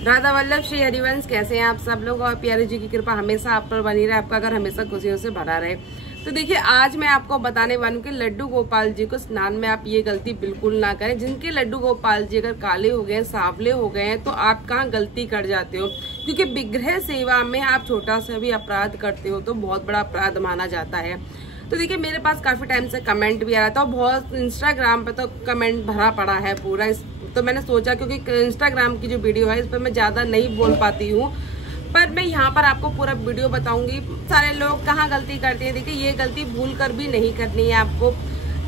राधा वल्लभ श्री हरिवंश, कैसे हैं आप सब लोग। और प्यारे जी की कृपा हमेशा आप पर बनी रहे, आपका घर हमेशा खुशियों से भरा रहे। तो देखिए, आज मैं आपको बताने वाली हूँ कि लड्डू गोपाल जी को स्नान में आप ये गलती बिल्कुल ना करें। जिनके लड्डू गोपाल जी अगर काले हो गए, सांवले हो गए हैं, तो आप कहाँ गलती कर जाते हो, क्योंकि विग्रह सेवा में आप छोटा सा भी अपराध करते हो तो बहुत बड़ा अपराध माना जाता है। तो देखिए, मेरे पास काफी टाइम से कमेंट भी आ रहा था और बहुत इंस्टाग्राम पे तो कमेंट भरा पड़ा है पूरा। तो मैंने सोचा, क्योंकि इंस्टाग्राम की जो वीडियो है इस पर मैं ज्यादा नहीं बोल पाती हूँ, पर मैं यहाँ पर आपको पूरा वीडियो बताऊंगी। सारे लोग कहाँ गलती करते हैं, देखिए ये गलती भूल कर भी नहीं करनी है आपको।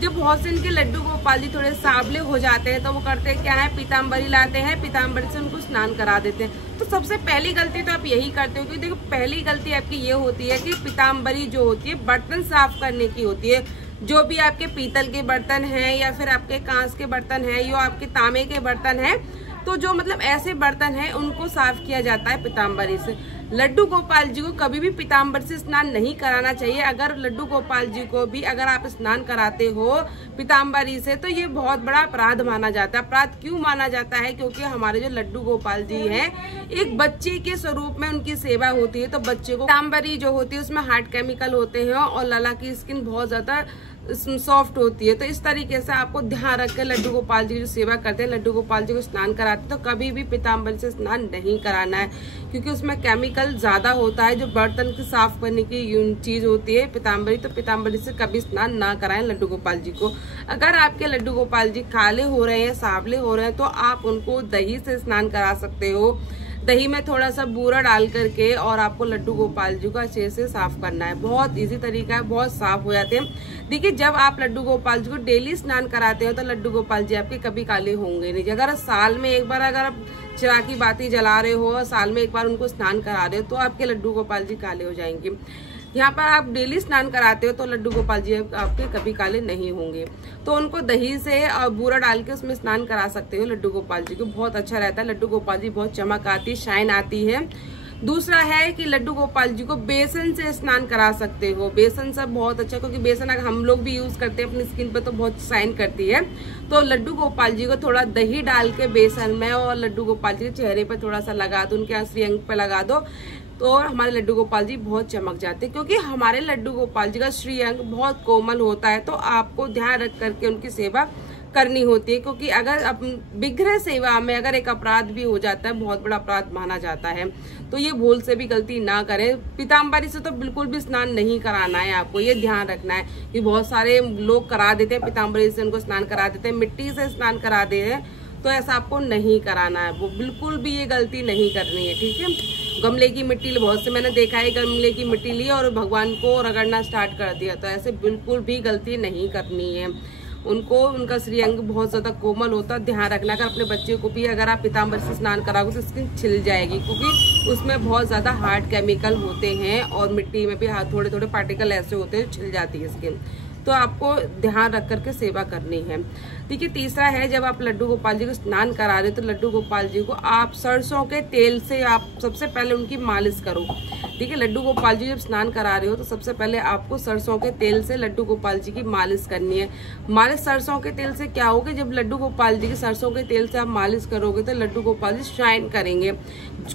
जब बहुत से इनके लड्डू गोपाल जी थोड़े सांवले हो जाते हैं तो वो करते हैं क्या है, पीताम्बरी लाते हैं, पीताम्बरी से उनको स्नान करा देते हैं। तो सबसे पहली गलती तो आप यही करते हो, क्योंकि देखो पहली गलती आपकी ये होती है कि पीताम्बरी जो होती है बर्तन साफ करने की होती है। जो भी आपके पीतल के बर्तन हैं या फिर आपके कांच के बर्तन हैं या आपके तांबे के बर्तन हैं, तो जो मतलब ऐसे बर्तन हैं उनको साफ किया जाता है पीताम्बरी से। लड्डू गोपाल जी को कभी भी पीताम्बर से स्नान नहीं कराना चाहिए। अगर लड्डू गोपाल जी को भी अगर आप स्नान कराते हो पीताम्बरी से तो ये बहुत बड़ा अपराध माना जाता है। अपराध क्यों माना जाता है, क्योंकि हमारे जो लड्डू गोपाल जी हैं एक बच्चे के स्वरूप में उनकी सेवा होती है। तो बच्चे को पीताम्बरी जो होती है उसमें हार्ड केमिकल होते हैं और लला की स्किन बहुत ज्यादा सॉफ्ट होती है। तो इस तरीके से आपको ध्यान रख के लड्डू गोपाल जी की जो सेवा करते हैं, लड्डू गोपाल जी को स्नान कराते हैं, तो कभी भी पीताम्बर से स्नान नहीं कराना है, क्योंकि उसमें केमिकल ज्यादा होता है। जो बर्तन की साफ करने की चीज होती है पीताम्बरी, तो पीताम्बरी से कभी स्नान ना कराएं लड्डू गोपाल जी को। अगर आपके लड्डू गोपाल जी काले हो रहे हैं, सांवले हो रहे हैं, तो आप उनको दही से स्नान करा सकते हो। दही में थोड़ा सा बूरा डाल करके और आपको लड्डू गोपाल जी को अच्छे से साफ करना है। बहुत इजी तरीका है, बहुत साफ हो जाते हैं। देखिए, जब आप लड्डू गोपाल जी को डेली स्नान कराते हो तो लड्डू गोपाल जी आपके कभी काले होंगे नहीं। अगर साल में एक बार अगर आप चिरागी बाती जला रहे हो, साल में एक बार उनको स्नान करा रहे हो, तो आपके लड्डू गोपाल जी काले हो जाएंगे। यहाँ पर आप डेली स्नान कराते हो तो लड्डू गोपाल जी आपके कभी काले नहीं होंगे। तो उनको दही से और बूरा डाल के उसमें स्नान करा सकते हो लड्डू गोपाल जी को, बहुत अच्छा रहता है। लड्डू गोपाल जी बहुत चमक आती, शाइन आती है। दूसरा है कि लड्डू गोपाल जी को बेसन से स्नान करा सकते हो। बेसन से बहुत अच्छा, क्योंकि बेसन अगर हम लोग भी यूज करते हैं अपनी स्किन पे तो बहुत शाइन करती है। तो लड्डू गोपाल जी को थोड़ा दही डाल के बेसन में और लड्डू गोपाल जी के चेहरे पे थोड़ा सा लगा दो, उनके श्रीअंग पे लगा दो, तो हमारे लड्डू गोपाल जी बहुत चमक जाते हैं। क्योंकि हमारे लड्डू गोपाल जी का श्रीअंग बहुत कोमल होता है, तो आपको ध्यान रख करके उनकी सेवा करनी होती है। क्योंकि अगर विग्रह सेवा में अगर एक अपराध भी हो जाता है, बहुत बड़ा अपराध माना जाता है, तो ये भूल से भी गलती ना करें। पीताम्बरी से तो बिल्कुल भी स्नान नहीं कराना है, आपको ये ध्यान रखना है कि बहुत सारे लोग करा देते हैं पीताम्बरी से, उनको स्नान करा देते हैं, मिट्टी से स्नान करा दे रहे हैं, तो ऐसा आपको नहीं कराना है। वो बिल्कुल भी ये गलती नहीं करनी है, ठीक है। गमले की मिट्टी बहुत से मैंने देखा है, गमले की मिट्टी ली और भगवान को रगड़ना स्टार्ट कर दिया, तो ऐसे बिल्कुल भी गलती नहीं करनी है। उनको उनका श्रीअंग बहुत ज्यादा कोमल होता है, ध्यान रखना। अगर अपने बच्चे को भी अगर आप पीताम्बर से स्नान कराओगे तो स्किन छिल जाएगी, क्योंकि उसमें बहुत ज्यादा हार्ड केमिकल होते हैं और मिट्टी में भी थोड़े थोड़े पार्टिकल ऐसे होते हैं, छिल जाती है स्किन। तो आपको ध्यान रख करके सेवा करनी है। देखिए, तीसरा है, जब आप लड्डू गोपाल जी को स्नान करा रहे तो लड्डू गोपाल जी को आप सरसों के तेल से आप सबसे पहले उनकी मालिश करो। ठीक है, लड्डू गोपाल जी जब स्नान करा रहे हो तो सबसे पहले आपको सरसों के तेल से लड्डू गोपाल जी की मालिश करनी है। मालिश सरसों के तेल से क्या होगा, जब लड्डू गोपाल जी की सरसों के तेल से आप मालिश करोगे तो लड्डू गोपाल जी शाइन करेंगे,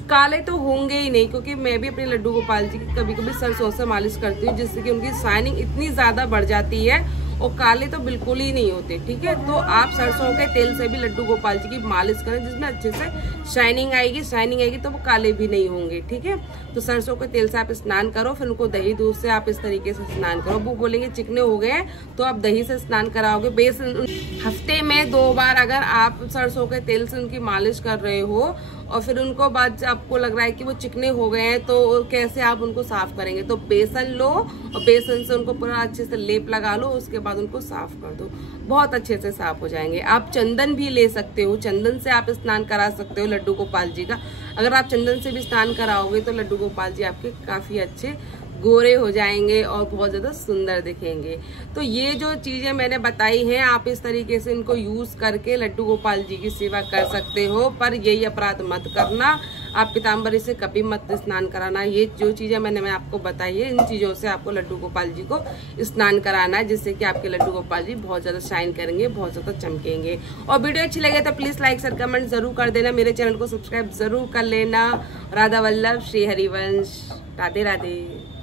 काले तो होंगे ही नहीं। क्योंकि मैं भी अपने लड्डू गोपाल जी की कभी कभी सरसों से मालिश करती हूँ, जिससे कि उनकी शाइनिंग इतनी ज्यादा बढ़ जाती है और काले तो बिल्कुल ही नहीं होते। ठीक है, तो आप सरसों के तेल से भी लड्डू गोपाल जी की मालिश करें, जिसमें अच्छे से शाइनिंग आएगी तो वो काले भी नहीं होंगे। ठीक है, तो सरसों के तेल से आप स्नान करो, फिर उनको दही दूध से आप इस तरीके से स्नान करो। वो बोलेंगे चिकने हो गए तो आप दही से स्नान कराओगे। बेसन हफ्ते में 2 बार अगर आप सरसों के तेल से उनकी मालिश कर रहे हो और फिर उनको बाद आपको लग रहा है कि वो चिकने हो गए हैं, तो कैसे आप उनको साफ करेंगे। तो बेसन लो और बेसन से उनको पूरा अच्छे से लेप लगा लो, उसके बाद उनको साफ कर दो, बहुत अच्छे से साफ हो जाएंगे। आप चंदन भी ले सकते हो, चंदन से आप स्नान करा सकते हो लड्डू गोपाल जी का। अगर आप चंदन से भी स्नान कराओगे तो लड्डू गोपाल जी आपके काफी अच्छे गोरे हो जाएंगे और बहुत ज्यादा सुंदर दिखेंगे। तो ये जो चीजें मैंने बताई हैं, आप इस तरीके से इनको यूज करके लड्डू गोपाल जी की सेवा कर सकते हो। पर यही अपराध मत करना, आप पीताम्बरी से कभी मत स्नान कराना। ये जो चीजें मैं आपको बताई है, इन चीजों से आपको लड्डू गोपाल जी को स्नान कराना है, जिससे कि आपके लड्डू गोपाल जी बहुत ज्यादा शाइन करेंगे, बहुत ज्यादा चमकेंगे। और वीडियो अच्छी लगे तो प्लीज लाइक शेयर कमेंट जरूर कर देना, मेरे चैनल को सब्सक्राइब जरूर कर लेना। राधा वल्लभ, श्री हरिवंश, राधे राधे।